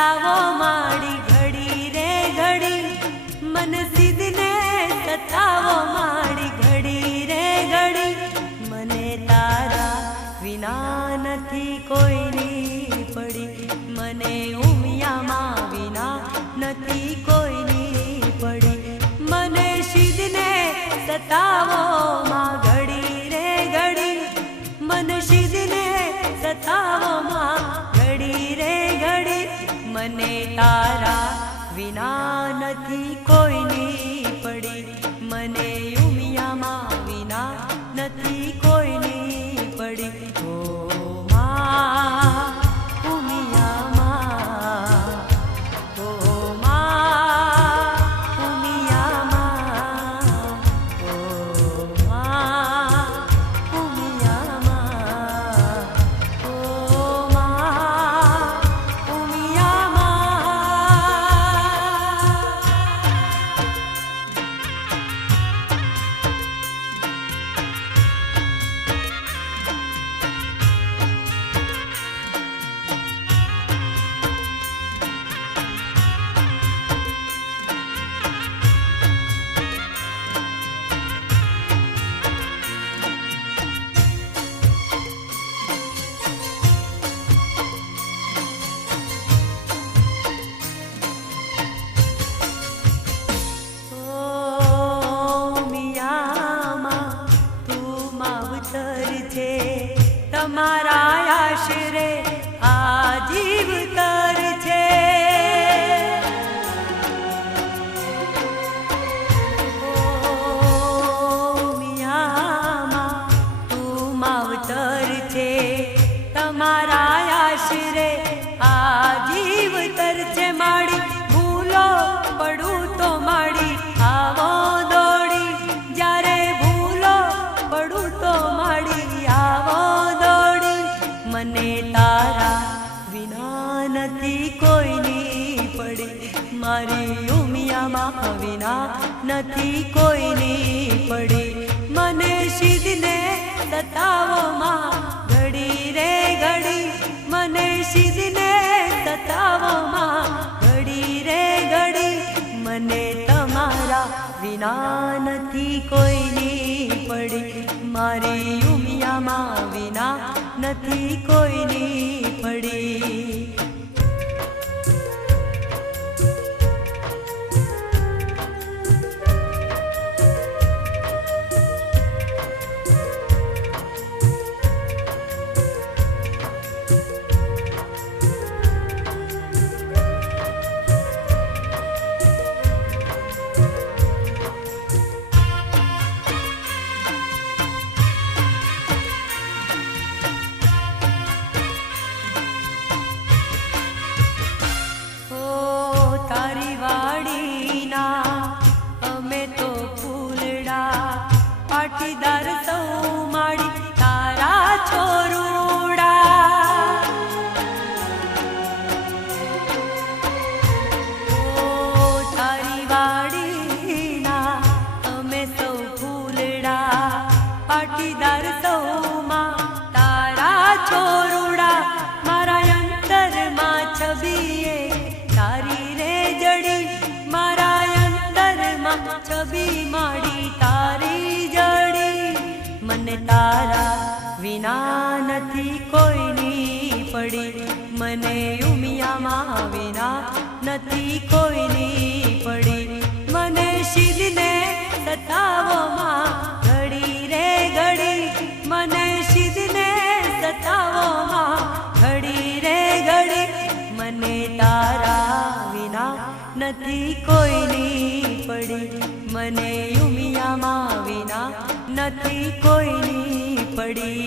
સતાવો માડી ઘડી રે ઘડી, મન સિદ્ધને સતાવો માડી ઘડી રે ઘડી, મને તારા વિના નથી કોઈની પડી, મને ઉમિયામાં વિના નથી કોઈની પડી, મને સિદ્ધને સતાવો માં ઘડી રે ઘડી, મન સિદ્ધને સતાવો માં ઘડી રે ઘડી, મને તારા વિના નથી કોઈની પડી, મને ઉમિયામાં વિના નથી કોઈની પડી. ઓ માં ઉમિયામાં, ઓ માં ઉમિયામાં, ઓ માં ઉમિયામાં, ઓ માં તમારા આશરે આ જીવતર છે. ઓ મિયામાં તું માવતર છે, તમારા આશરે આ જીવતર છે. માડી ભૂલો પડું તો માડી આવો દોડી, જ્યારે ભૂલો પડું તો માડી આવો, મને તારા વિના નથી કોઈની પડી, મારી ઉમિયામાં વિના નથી કોઈની પડી, મને સિદ્ધને સતાવો માં ઘડી રે ઘડી, મને સિદ્ધને સતાવો માં ઘડી રે ઘડી, મને તમારા વિના નથી કોઈની પડી, મારી ઉમિયામાં વિના નથી કોઈની પડી. પાટીદાર સૌ માડી તારા છોરુડા, ઓ તારી વાડીના અમે સૌ ફૂલડા, પાટીદાર સૌ માં તારા છોરુડા, મારા અંતરમાં છબીએ તારી રે જડી, મારા અંતરમાં છબી માડી તારી જડી, મને તારા વિના નથી કોઈની પડી, મને ઉમિયામાં વિના નથી કોઈની પડી, મને સિદ્ધને સતાવો માં ઘડી રે ઘડી, મને સિદ્ધને સતાવો માં ઘડી રે ઘડી, મને તારા વિના નથી કોઈની પડી, મને ઉમિયામાં વિના નથી કોઈની પડી.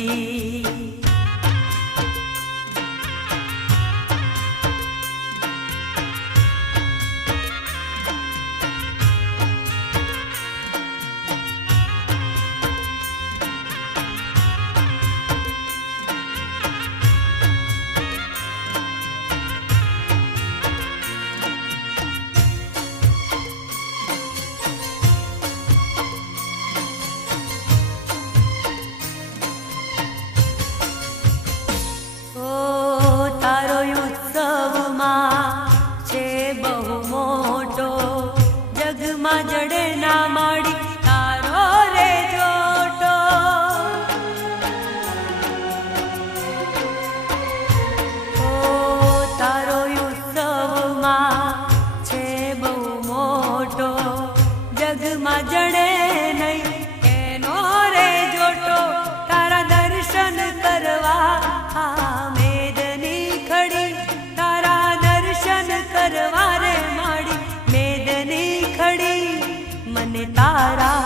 જગમાં જડે નહીં એનો રે જોટો તારા દર્શન કરવા મેદની ખડી તારા દર્શન કરવા રે માડી મેદની ખડી મને તારા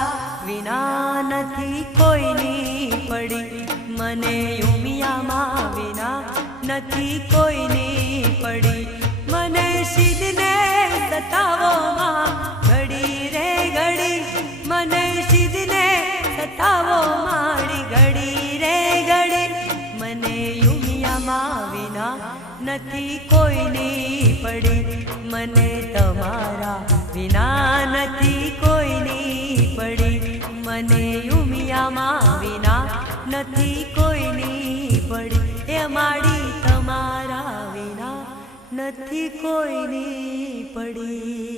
વિના નથી કોઈની પડી મને ઉમિયામાં વિના નથી કોઈની પડી મને સિદ્ધને સતાવો માં ઘડી રે ઘડી મને સિદ્ધને સતાવો માડી ઘડી રે ઘડી મને ઉમિયામાં વિના નથી કોઈની પડી મને તમારા વિના નથી કોઈની પડી મને ઉમિયામાં વિના નથી કોઈની પડી એ માડી તમારા વિના નથી કોઈની પડી.